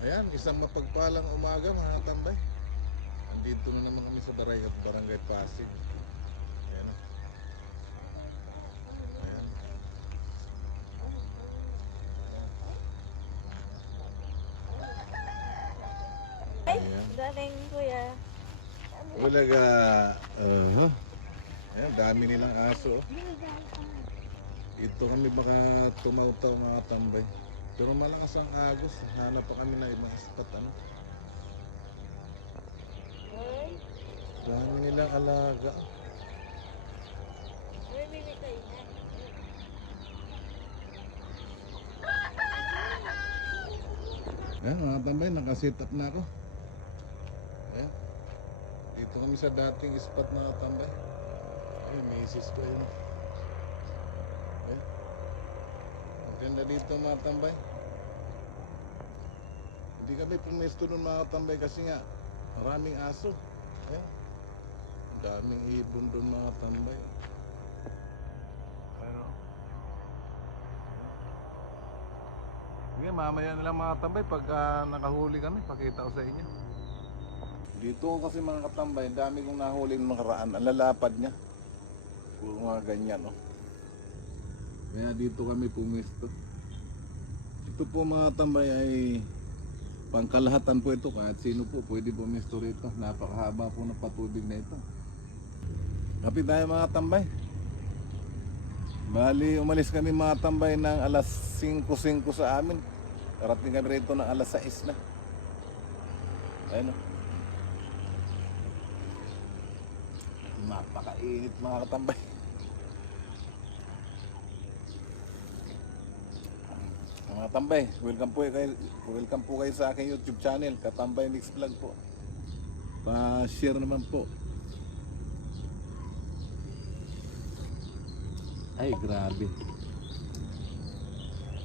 Ayan, isang mapagpalang umaga mga tambay. Andito na naman kami sa Barangay Pasig. Ayan o. Ayan. Ayan. Galing kuya. Ulaga. Ayan, dami nilang aso. Oh. Ito kami baka tumaw-taw mga tambay. Pero malakas ang agos. Hanap pa kami na ibang spot. Ano? Dami nilang alaga. Bibili kayo na. Ayan mga tambay, nakasit up na ako. Ayan. Dito kami sa dating spot mga tambay. Ay, misis ko yun. Ayan. Maganda dito mga tambay. Hindi kami pumesto nun mga tambay kasi nga maraming aso. Ayan. Ang daming ibon dun mga tambay. Pero sige, mamaya na lang mga tambay pag nakahuli kami, pakita ko sa inyo. Dito kasi mga katambay, dami kong nahuli ng makaraan. Ang lalapad niya. Puro mga ganyan, no? Kaya dito kami pumisto. Ito po mga tambay ay pangkalahatan po ito. Kahit sino po pwede pumisto rito. Napakahaba po ng patubig na ito. Kapit tayo mga tambay. Bali, umalis kami mga tambay ng alas 5:05 sa amin. Karating kami rito ng alas 6 na. Ayun o. Napakainit mga katambay. Mga tambay, welcome po kayo sa aking YouTube channel, Katambay Mix Vlog po. Pa-share naman po. Ay, grabe.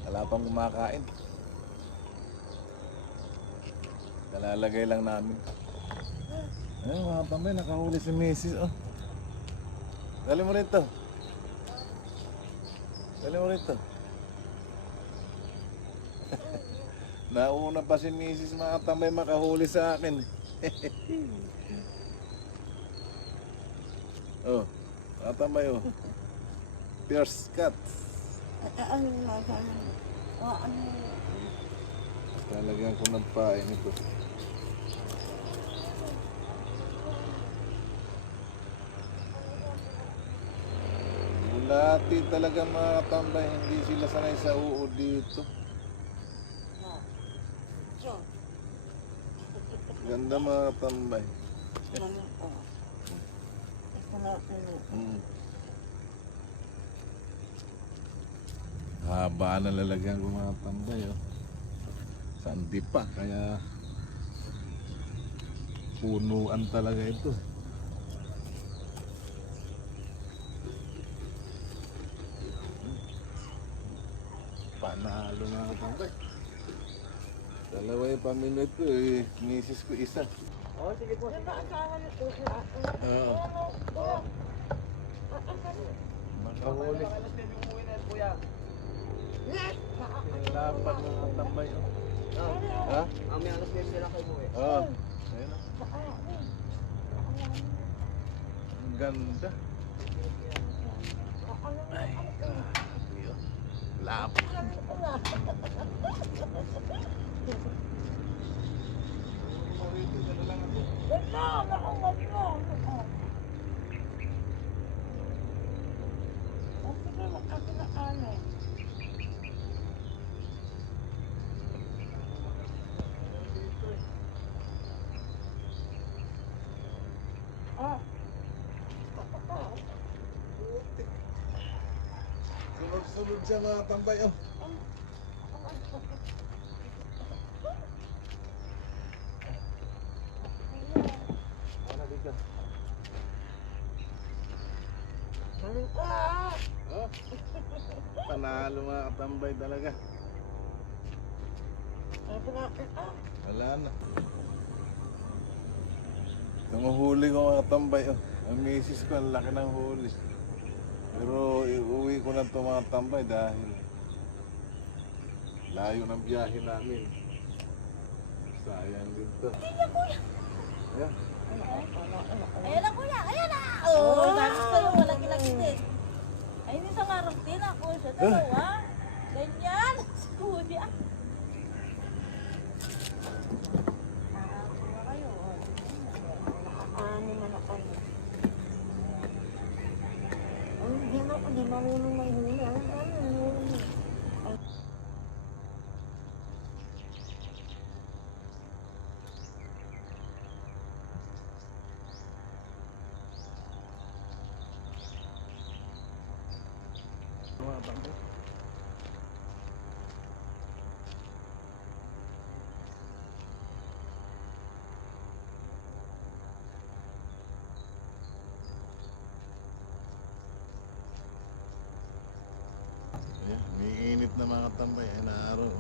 Wala pang kumakain. Kalalagay lang namin. Ay, mga tambay, nakahuli si Mrs. Oh. Dali mo rito. Dali mo rito. Nauna pa si Mrs. mga tambay makahuli sa akin. Oh, mga tambay oh. Pierce cut. Ano na ba? Ano? Talagang ko nagpain ito. Bulati talaga mga tambay, hindi sila sanay sa uod dito. Ganda mga tambay. Haba na lalagyan ko mga tambay oh. Sandi pa, kaya punuan talaga ito. Panalo mga tambay. Dalawa yung paminuit ko eh, misis ko isa. Oh, sige po. Diba asawa ni kuya? Oo. Makahuli. Alas 9 yung umuwi na yan, kuya. Yes! Lapat mga tambay oh. Ha? May alas 9 sila kayo umuwi. Oo. Ayun oh. Ang ganda. Ay, grabe oh. Lapat. Sunod-sunod siya mga tambay oh. Oh. Panalo mga katambay talaga. Wala na. Nanguhuli ko mga katambay oh. Ang misis ko, ang laki ng huli. Pero iuwi ko na ito mga tambay dahil layo ng biyahe namin. Ayan dito. Ayan. Ayan na kuya, ayan na! Oo, dami ko yung malaki-laki din. Ay, hindi sa ngarap din ako sa dalawa. Ganyan, si kuya. Nakakuha kayo. Ano na ako. Hindi marunong manghuli. Ano? Mga tambay. Ayan, may init na mga tambay ay na araw.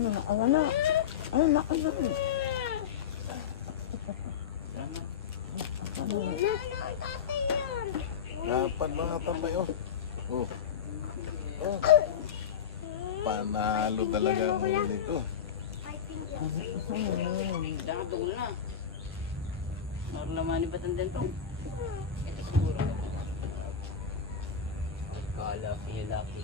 Ano na? Ano na? Ano na? Ano na? Dapat mga tambay, oh. Oh. Oh. Panalo talaga ang huli ko. Nakatungol na. Narulamani ba tanda ito? Ito siguro. Laki.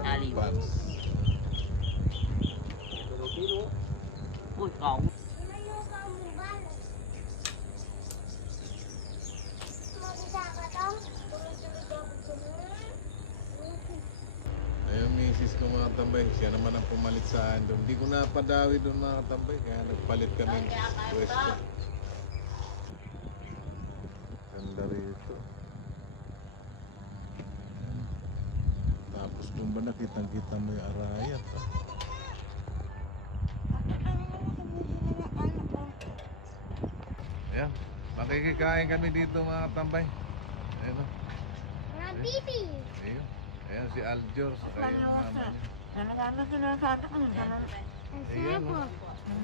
Alim. Pans. Uy, kau. Ayun, misis ko mga tambay. Siya naman ang pumalit sa akin doon. Hindi ko napadawi doon mga tambay. Kaya nagpalit kami ng pwesto. Ganda rito. Tapos kung ba nakitang-kita mo yung arayat. Ayan, makikikain kami dito mga tambay. Ayan o. Ayun. Ayan si Aljor. Saka yung mama niya. Ano sinasada ka? Ayan o.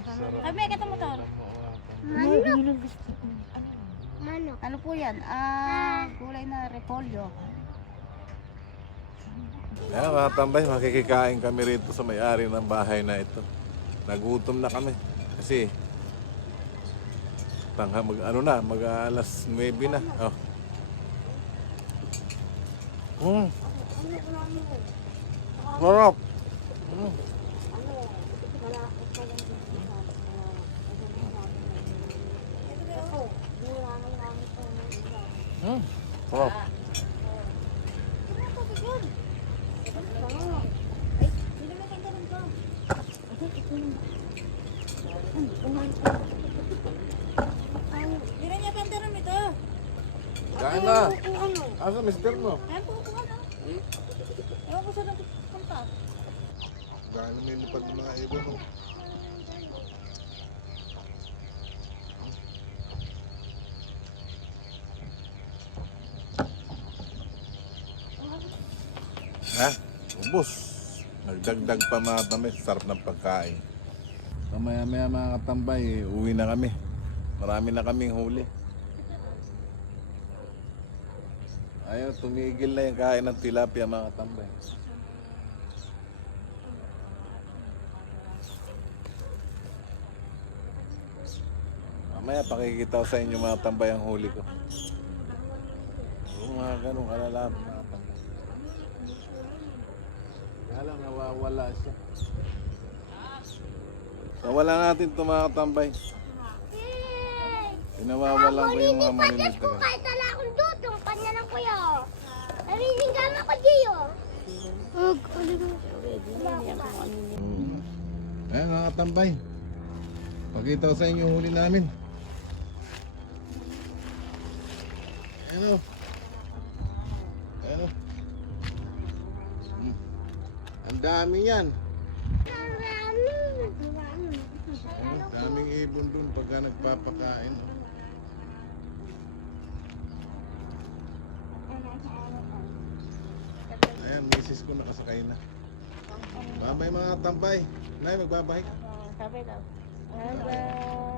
Sarap. Kami, kita motor. Ano po yan? Kulay na repolyo. Ayan mga tambay, makikikain kami rito sa may-ari ng bahay na ito. Nagutom na kami. Kasi mag alas 9 na. Oh. Sarap. Sarap. Hindi na niya pantaran ito. Kain na. Asa mister mo? Ayan po, kuha na. Ewan ko saan nagpunta. Kain na may lipad ng mga ibon. Oh. Ha? Ubus. Nagdagdag pa mga tambay. Sarap ng pagkain. Mamaya-maya mga katambay, uwi na kami. Marami na kaming huli. Ayaw, tumigil na yung kain ng tilapia mga katambay. Mamaya pakikita ko sa inyo mga tambay ang huli ko. Mga ganong kalalap mga tambay. Kaya lang nawawala siya. Nawala natin ito mga tambay. Pinawawalan ko yung mga maliliit na ganun. Kahit tala akong dutong, kanya lang kuya. Nariningan ako, Gio. Ayan mga tambay. Pakita ko sa inyo yung huli namin. Ayan o. Ayan o. Ang dami yan. Ayan, daming ibon dun pagka nagpapakain. Ayan, misis ko nakasakay na. Babay mga tambay. Nay, magbabay. Sabi daw. Bye-bye.